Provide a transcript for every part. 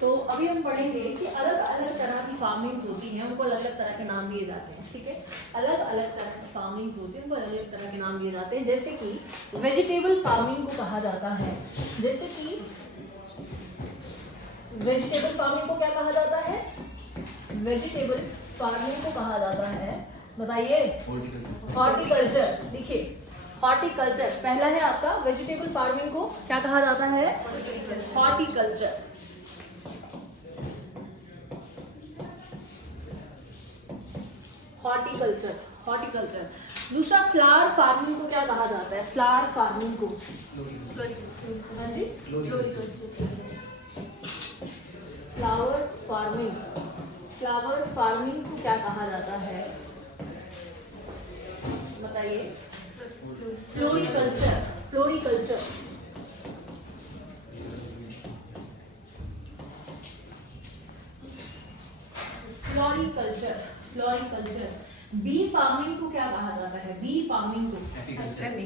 तो अभी हम पढ़ेंगे कि अलग अलग तरह की फार्मिंग्स होती हैं, उनको अलग अलग तरह के नाम दिए जाते हैं। ठीक है, अलग अलग तरह की फार्मिंग्स होती हैं, उनको अलग अलग तरह के नाम दिए जाते हैं। जैसे कि वेजिटेबल फार्मिंग को कहा जाता है, जैसे कि वेजिटेबल फार्मिंग को क्या कहा जाता है? वेजिटेबल फार्मिंग को कहा जाता है, बताइए। हॉर्टिकल्चर। देखिए, हॉर्टिकल्चर पहला है आपका। वेजिटेबल फार्मिंग को क्या कहा जाता है? हॉर्टिकल्चर। Horticulture, horticulture. दूसरा फ्लावर फार्मिंग को क्या कहा जाता है? फ्लावर फार्मिंग को, हाँ जी, फ्लावर फार्मिंग। फ्लावर फार्मिंग को क्या कहा जाता है, बताइए? Floriculture, floriculture. Floriculture, floriculture. Bee farming को क्या कहा जाता है? बी फार्मिंग को,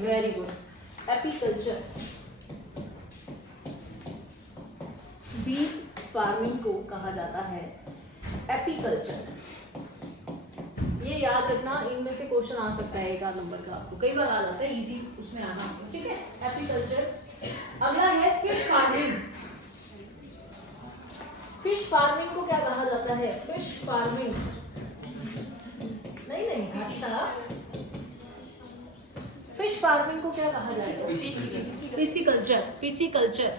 very good, apiculture. Bee farming को कहा जाता है एपीकल्चर। ये याद रखना, इनमें से क्वेश्चन आ सकता है एक आध नंबर का, आपको कई बार आ जाता है, इजी उसमें आना। ठीक है, एपीकल्चर। अगला है फिश फार्मिंग। फिश फार्मिंग को क्या कहा जाता है? फिश फार्मिंग, नहीं नहीं, अच्छा, फिश फार्मिंग को क्या कहा जाएगा? Pisciculture, pisciculture,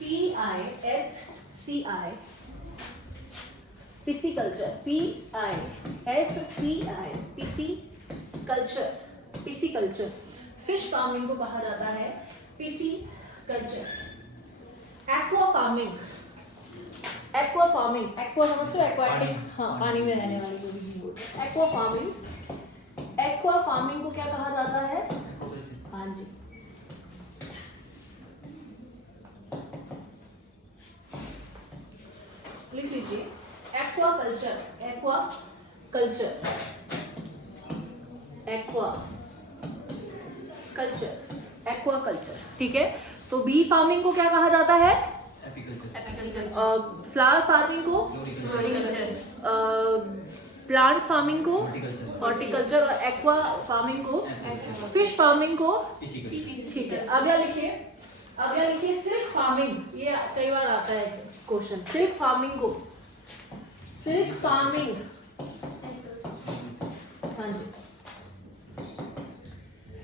PISCI, pisciculture, PISCI, pisciculture, pisciculture. Fish farming को कहा जाता है pisciculture. Aqua farming, aqua farming, aqua समझते हो? एक्वाटिक, हाँ, पानी में रहने वाली जो भी चीज होती है, एक्वा फार्मिंग। एक्वा फार्मिंग को क्या कहा जाता है? हाँ जी, लिख लीजिए, aqua culture, aqua culture, aqua culture, aqua culture. ठीक है, तो बी फार्मिंग को क्या कहा जाता है? फ्लावर फार्मिंग को फ्लोरिकल्चर, प्लांट फार्मिंग को हॉर्टिकल्चर, और एक्वा फार्मिंग को, फिश फार्मिंग को। ठीक है, अगला लिखिए, अगला लिखिए सिल्क फार्मिंग। ये कई बार आता है क्वेश्चन, सिल्क फार्मिंग को, सिल्क फार्मिंग, हाँ जी,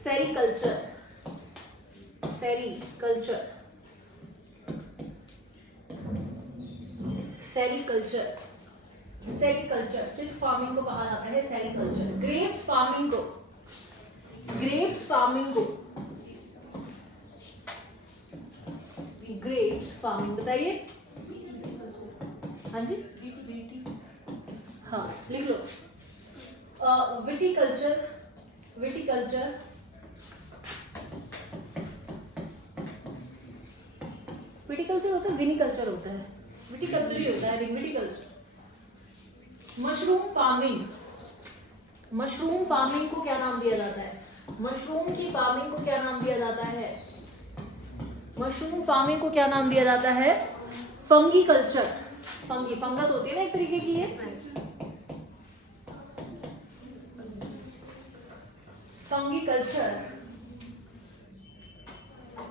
sericulture, sericulture, sericulture, sericulture. Silk farming को कहा जाता है सेरीकल्चर। ग्रेप्स फार्मिंग को, ग्रेप्स फार्मिंग को, ग्रेप्स फार्मिंग, बताइए। हाँ जी, हाँ, लिख लो। विटीकल्चर, विटीकल्चर, विटीकल्चर होता है, विनीकल्चर होता है, विटीकल्चर ही होता है, viticulture. Mushroom farming, mushroom farming को क्या नाम दिया जाता है? मशरूम की फार्मिंग को क्या नाम दिया जाता है? मशरूम फार्मिंग को क्या नाम दिया जाता है? Fungi culture. फंगी, फंगस होती है ना एक तरीके की, ये fungi culture.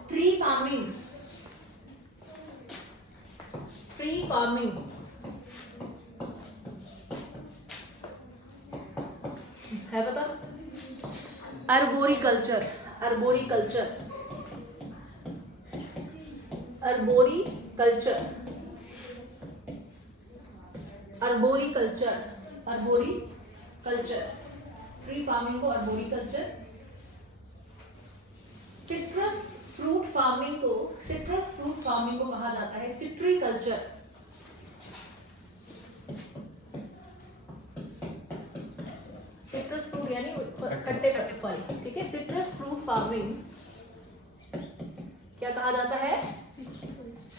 Tree farming, tree farming, है पता? अर्बोरिकल्चर, अर्बोरिकल्चर, अर्बोरिकल्चर, अर्बोरिकल्चर, अर्बोरिकल्चर। ट्री फार्मिंग को अर्बोरिकल्चर। सिट्रस फ्रूट फार्मिंग को, सिट्रस फ्रूट फार्मिंग को कहा जाता है सिट्रीकल्चर। सिट्रस फ्रूट यानी खट्टे खट्टे फल। ठीक है, सिट्रस फ्रूट फार्मिंग क्या कहा जाता है?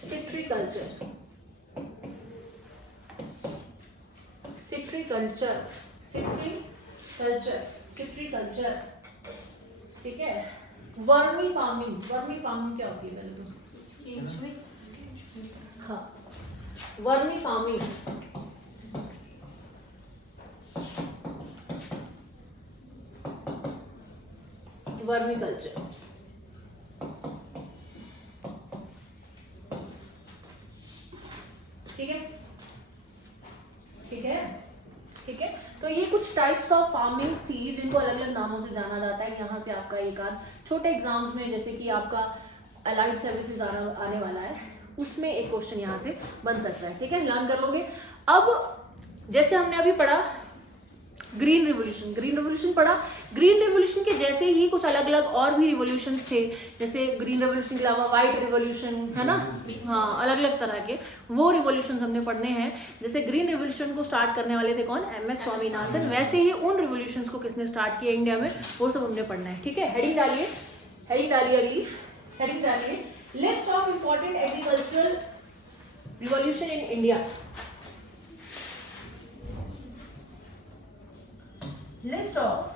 सिट्रीकल्चर, सिट्रीकल्चर, सिट्रीकल्चर, सिट्रीकल्चर। ठीक है, वर्मी फार्मिंग, वर्मी फार्मिंग क्या होती है पहले तो? हाँ, वर्मी फार्मिंग, वर्मी कल्चर, ठीक है, ठीक है, ठीक है। तो ये कुछ टाइप्स ऑफ फार्मिंग्स थी जिनको अलग अलग नामों से जाना जाता है। यहाँ से आपका एक आध छोटे एग्जाम्स में, जैसे कि आपका अलाइड सर्विसेज आने वाला है, उसमें एक क्वेश्चन यहाँ से बन सकता है, ठीक है, लर्न कर लोगे। अब जैसे हमने अभी पढ़ा ग्रीन रिवोल्यूशन, ग्रीन रिवोल्यूशन पढ़ा। ग्रीन रिवोल्यूशन के जैसे ही कुछ अलग अलग और भी रिवोल्यूशन थे, जैसे ग्रीन रिवोल्यूशन के अलावा व्हाइट रिवोल्यूशन, है ना, हाँ, अलग अलग तरह के वो रिवोल्यूशन हमने पढ़ने हैं। जैसे ग्रीन रिवोल्यूशन को स्टार्ट करने वाले थे कौन, MS स्वामीनाथन, वैसे ही उन रिवोल्यूशन को किसने स्टार्ट किया इंडिया में, वो सब हमने पढ़ना है, ठीक है। हेडिंग डालिए, हेडिंग डालिए, अगली हेडिंग डालिए, list of important agricultural revolution in India. List of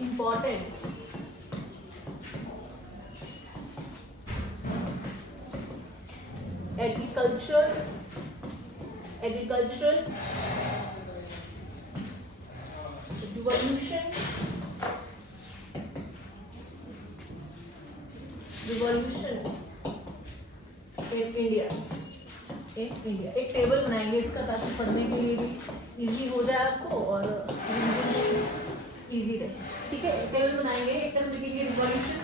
important agricultural revolution in India, एक टेबल बनाएंगे इसका ताकि पढ़ने के लिए भी इजी हो जाए आपको और इजी रहे, ठीक है। एक टेबल बनाएंगे, एक तरफ लिखेंगे रिवॉल्यूशन,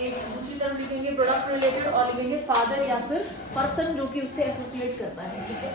एक दूसरी तरफ लिखेंगे प्रोडक्ट रिलेटेड और लिखेंगे फादर या फिर पर्सन जो कि उससे एसोसिएट करता है, ठीक है।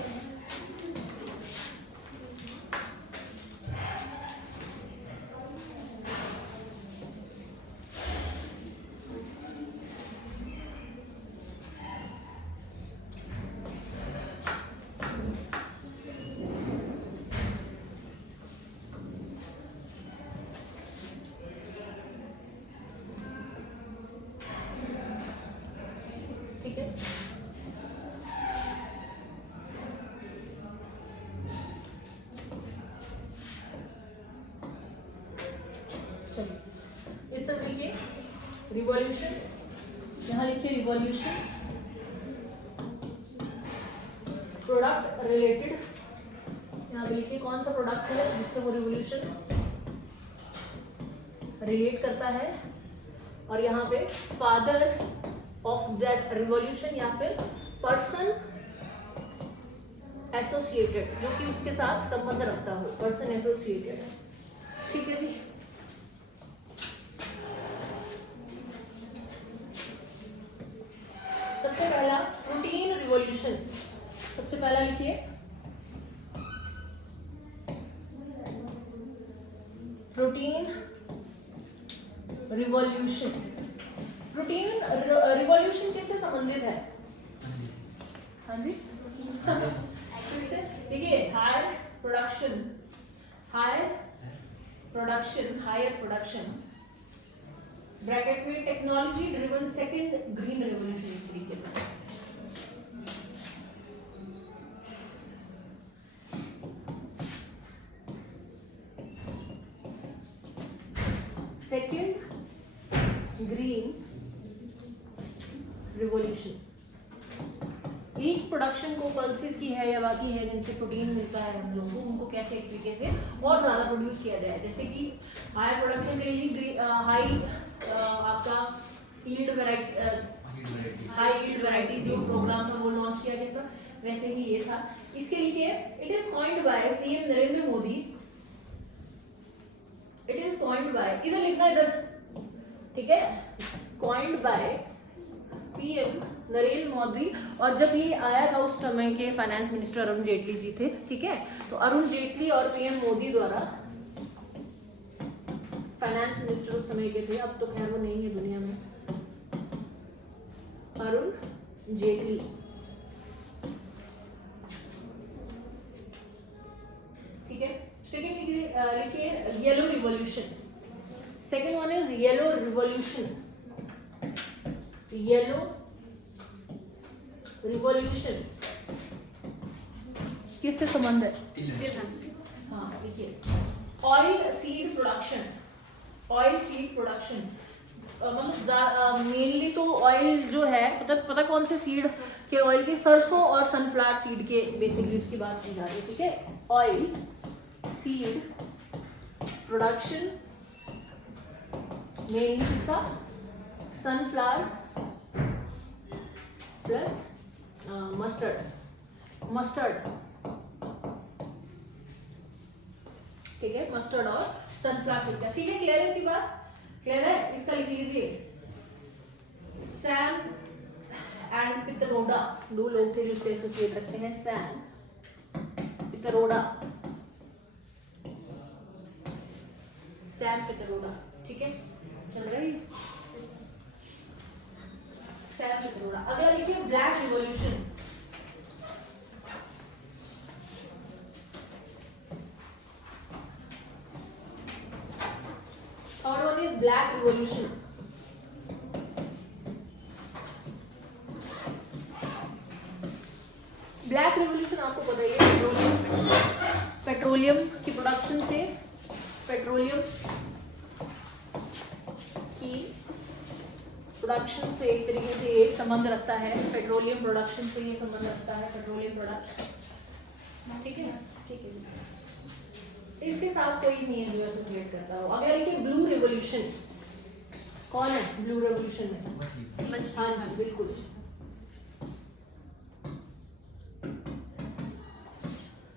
इस तरफ लिखिए रिवॉल्यूशन, यहाँ लिखिए रिवॉल्यूशन, प्रोडक्ट रिलेटेड, यहाँ पे लिखिए कौन सा प्रोडक्ट है जिससे वो रिवॉल्यूशन रिलेट करता है, और यहाँ पे फादर ऑफ दैट रिवॉल्यूशन या फिर पर्सन एसोसिएटेड जो कि उसके साथ संबंध रखता हो, पर्सन एसोसिएटेड, ठीक है जी। सबसे पहला प्रोटीन रिवॉल्यूशन, सबसे पहला लिखिए प्रोटीन रिवॉल्यूशन। प्रोटीन रिवॉल्यूशन किससे संबंधित है, हाँ जी, देखिए higher production, higher production bracket में technology driven second green revolution तरीके में, सेकंड ग्रीन रिवोल्यूशन। एक प्रोडक्शन को पल्सेस की है या बाकी है जिनसे प्रोटीन मिलता है हम लोगों को, उनको कैसे एक तरीके से और ज़्यादा प्रोड्यूस किया जाए, जैसे कि हाई प्रोडक्शन के लिए हाई आपका yield variety, high yield varieties जो प्रोग्राम था वो लॉन्च किया गया था, वैसे ही ये था। इसके लिए it is coined bye PM Narendra Modi, it is coined bye, इधर लिखना इधर, ठीक है, coined bye PM Narendra Modi. और जब ये आया था उस समय के फाइनेंस मिनिस्टर अरुण जेटली जी थे, ठीक है, तो अरुण जेटली और PM मोदी द्वारा, फाइनेंस मिनिस्टर उस समय के थे, अब तो खैर वो नहीं है दुनिया में, अरुण जेटली, ठीक है। सेकेंड लिखिए yellow revolution, second one is yellow revolution, yellow revolution किससे संबंध है, हाँ लिखिए oil seed production, oil seed production मतलब मेनली तो ऑयल जो है पता कौन से सीड के ऑयल के, सरसों और सनफ्लावर सीड के बेसिकली उसकी बात की जा रही है, ठीक है। ऑयल सीड प्रोडक्शन मेनली किसका, सनफ्लावर प्लस मस्टर्ड, ठीक है, मस्टर्ड और सनफ्लावर सीड का, ठीक है। क्लियर है की बात, क्लियर है। इसका लिख लीजिए, सैम एंड पितरोडा, दो लोग थे जिससे एसोसिएट रखते हैं, सैम पितरोडा, सैम पितरोडा, ठीक है, चल रही है सैम पितरोडा। अगला लिखिए ब्लैक रिवॉल्यूशन, और one is black revolution. Black revolution आपको पता ही है, पेट्रोलियम की प्रोडक्शन से, पेट्रोलियम की प्रोडक्शन से एक तरीके से ये संबंध रखता है, पेट्रोलियम प्रोडक्शन से ये संबंध रखता है, पेट्रोलियम प्रोडक्शन, ठीक है, ठीक है। इसके साथ कोई नहीं है जो एसोसिएट करता हो। अगर लिखिए ब्लू रिवॉल्यूशन, कौन है ब्लू रिवॉल्यूशन में, हाँ जी बिल्कुल,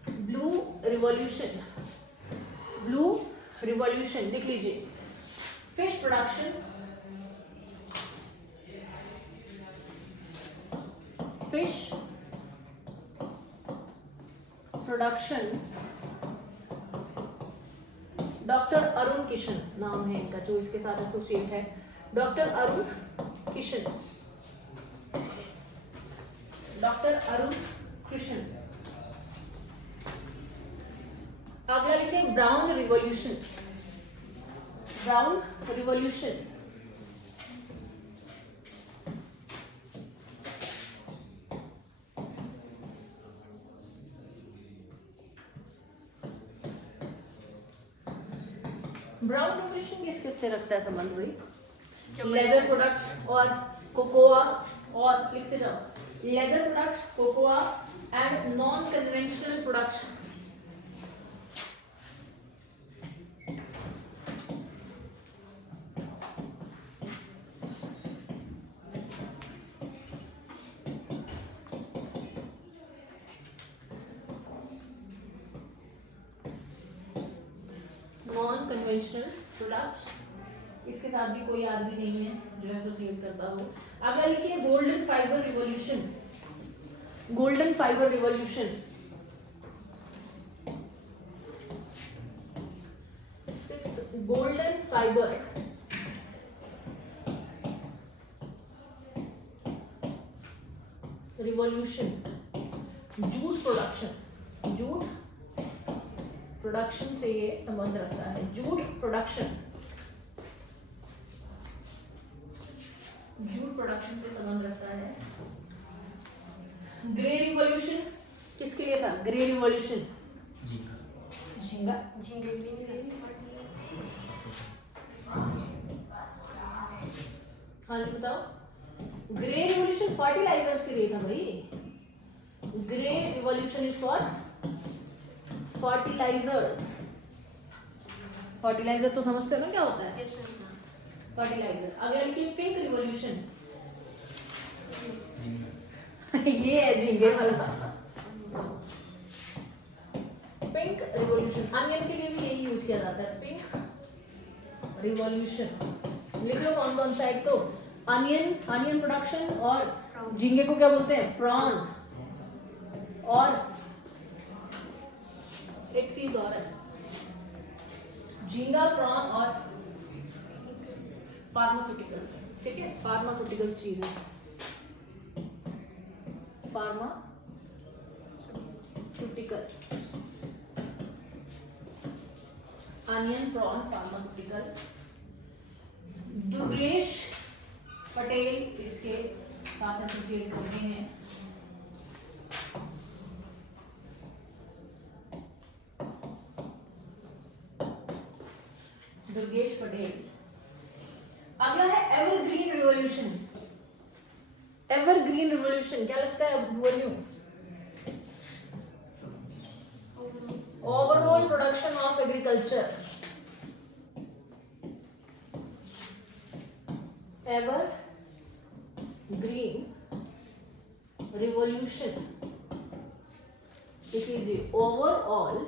ब्लू रिवॉल्यूशन, ब्लू रिवॉल्यूशन लिख लीजिए, fish production, fish production, doctor Arun Kishan नाम है इनका जो इसके साथ एसोसिएट है, डॉक्टर अरुण किशन, डॉक्टर अरुण किशन। अगला लिखिए brown revolution, brown revolution, brown revolution किस किस से रखता है संबंध भाई, लेदर प्रोडक्ट्स और कोकोआ, और लिखते जाओ, leather products, cocoa and non conventional products, non conventional products, इसके साथ भी कोई आदमी नहीं है जो एसोसिएट करता हो। अगला लिखिए golden fibre revolution, golden fibre revolution, golden fibre revolution, jute production, jute production से ये संबंध रखता है, जूट प्रोडक्शन, जूट प्रोडक्शन से संबंध रखता है। ग्रे रिवॉल्यूशन किसके लिए था, ग्रे रिवॉल्यूशन, झींगा, झींगे के लिए, हाँ जी बताओ, ग्रे रिवॉल्यूशन फर्टिलाइजर्स के लिए था भाई, grey revolution is for fertilisers, fertiliser तो समझते हो ना क्या होता है, फर्टिलाइजर। अगर लिखिए पिंक रिवॉल्यूशन, ये है झींगे वाला, पिंक रिवॉल्यूशन, अनियन के लिए भी यही यूज किया जाता है, पिंक रिवॉल्यूशन। लिख लो कौन कौन सा, एक तो अनियन, अनियन प्रोडक्शन, और झींगे को क्या बोलते हैं, प्रॉन, और एक चीज और है, झींगा, प्रॉन और फार्मास्यूटिकल्स, ठीक है, फार्मास्यूटिकल्स चीज है, pharmaceutical, onion, prawn, pharmaceutical. Durgesh Patel इसके साथ एसोसिएट करते हैं, दुर्गेश पटेल। अगला है एवरग्रीन रिवॉल्यूशन। एवरग्रीन रिवॉल्यूशन क्या लगता है बोलियो? Overall production of agriculture. Evergreen revolution it is the overall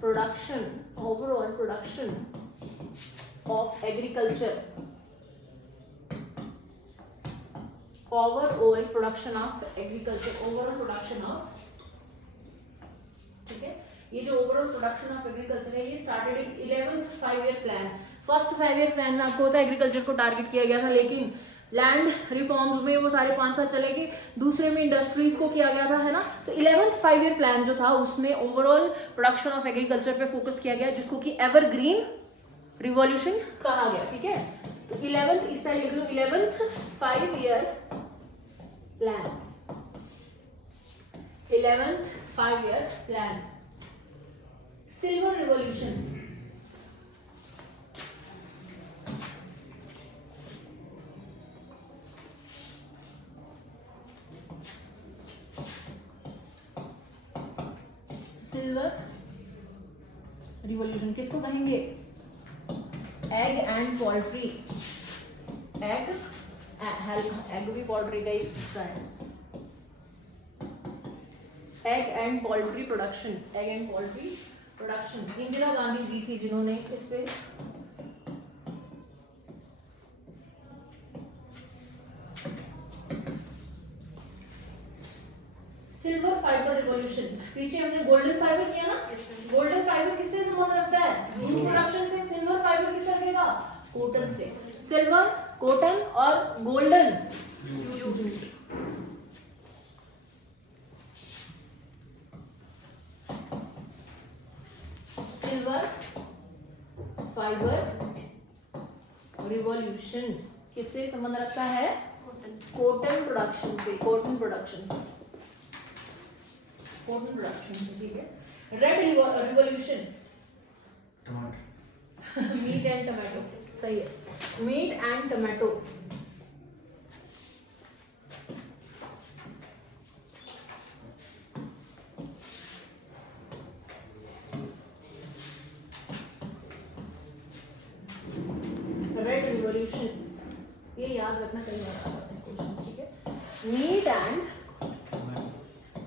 production of agriculture, overall production of ठीक है। ये जो ओवरऑल प्रोडक्शन ऑफ एग्रीकल्चर है ये started in 11th 5-year plan. First 5-year plan में आपको होता है एग्रीकल्चर को टारगेट किया गया था, लेकिन लैंड रिफॉर्म्स में वो सारे 5 साल चले गए। दूसरे में इंडस्ट्रीज को किया गया था, है ना। तो 11th 5-year प्लान जो था उसमें ओवरऑल प्रोडक्शन ऑफ एग्रीकल्चर पे फोकस किया गया, जिसको कि एवरग्रीन रिवॉल्यूशन कहा गया, ठीक है। तो 11th इस साइड लिख लो, 11th 5-year plan, 11th 5-year plan. Silver revolution, silver revolution किसको कहेंगे? Egg and poultry. एग भी पोल्ट्री का ही हिस्सा है। Egg and poultry production, egg and poultry production. Indira Gandhi ji थी जिन्होंने इस पे सिल्वर फाइबर रिवॉल्यूशन। पीछे हमने गोल्डन फाइबर किया ना, गोल्डन फाइबर किससे संबंध रखता है? जूट प्रोडक्शन से। सिल्वर फाइबर किससे रखेगा? कॉटन से। सिल्वर, कॉटन और golden jute. Silver fibre revolution किससे संबंध रखता है? कॉटन प्रोडक्शन से। कॉटन प्रोडक्शन से, ठीक है। Red revolution, meat and tomato, सही है, meat and tomato. Red revolution ये याद रखना, कई बार आता है क्वेश्चन, ठीक है। मीट एंड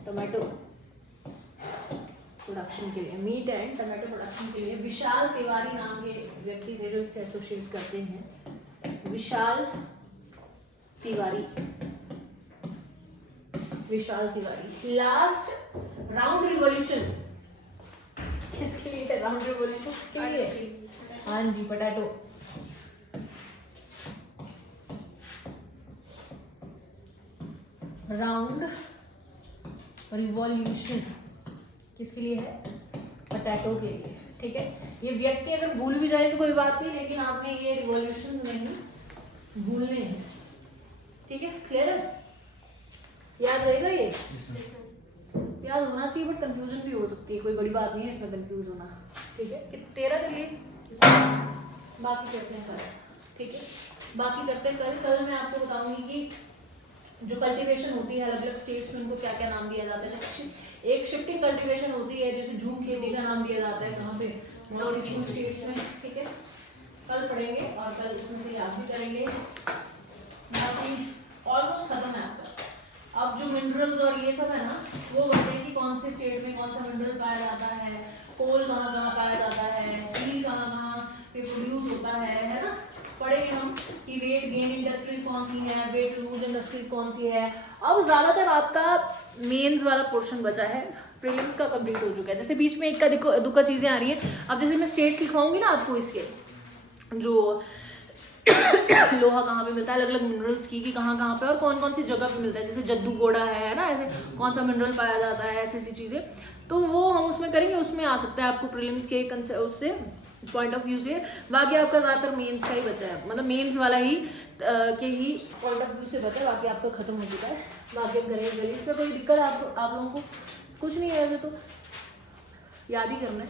टमाटो प्रोडक्शन के लिए, मीट एंड टमाटो प्रोडक्शन के लिए विशाल तिवारी नाम के व्यक्ति थे जो इससे एसोसिएट करते हैं। विशाल तिवारी, विशाल तिवारी। लास्ट राउंड रिवॉल्यूशन किसके लिए है? राउंड रिवॉल्यूशन किसके लिए? हाँ जी, पोटैटो। राउंड रिवॉल्यूशन किसके लिए है? पोटैटो के लिए, ठीक है। ये व्यक्ति अगर भूल भी जाए तो कोई बात नहीं, लेकिन आपने ये रिवॉल्यूशन नहीं भूलने हैं, ठीक है। क्लियर है? याद रहेगा ये? याद होना चाहिए, बट कंफ्यूजन भी हो सकती है, कोई बड़ी बात नहीं है इसमें कंफ्यूज होना, ठीक है। 13 के लिए बाकी करते हैं कल, ठीक है। बाकी करते हैं कल। कल मैं आपको बताऊंगी कि जो कल्टीवेशन होती है अलग अलग स्टेट्स में उनको क्या क्या नाम दिया जाता है। जैसे एक शिफ्टिंग कल्टीवेशन होती है, जैसे झूम खेती का नाम दिया जाता है कहाँ पे? नॉर्थ ईस्टर्न स्टेट्स में, ठीक है। कल पढ़ेंगे और कल उसमें से याद भी करेंगे। बाकी ऑलमोस्ट खत्म है आपका। अब जो मिनरल्स और ये सब है ना, वो बताइए कि कौन से स्टेट में कौन सा मिनरल पाया जाता है, कोल कहाँ कहाँ पाया जाता है, स्टील कहाँ कहाँ पे प्रोड्यूस होता है ना। पढ़ेंगे हम कि वेट गेन इंडस्ट्रीज कौन सी है, वेट लूज इंडस्ट्रीज कौन सी है। अब ज्यादातर आपका मेंस वाला पोर्शन बचा है, प्रीलिम्स का कंप्लीट हो चुका है। जैसे बीच में एक का दुक्का चीजें आ रही हैं। अब जैसे मैं स्टेट्स लिखवाऊंगी ना आपको, इसके जो लोहा कहाँ पे मिलता है, अलग अलग मिनरल्स की कि कहाँ कहाँ पे और कौन कौन सी जगह पे मिलता है, जैसे जद्दू गोड़ा है ना, ऐसे कौन सा मिनरल पाया जाता है, ऐसी ऐसी चीजें। तो वो हम उसमें करेंगे, उसमें आ सकता है आपको प्रीलिम्स के उससे पॉइंट ऑफ व्यू से। बाकी आपका ज़्यादातर मेंस का ही बचा है, मतलब मेंस वाला ही के ही पॉइंट ऑफ व्यू से बचा है, बाकी आपका खत्म हो चुका है। बाकी अब गणेश इसमें कोई दिक्कत आप लोगों को कुछ नहीं है, ऐसे तो याद ही करना है।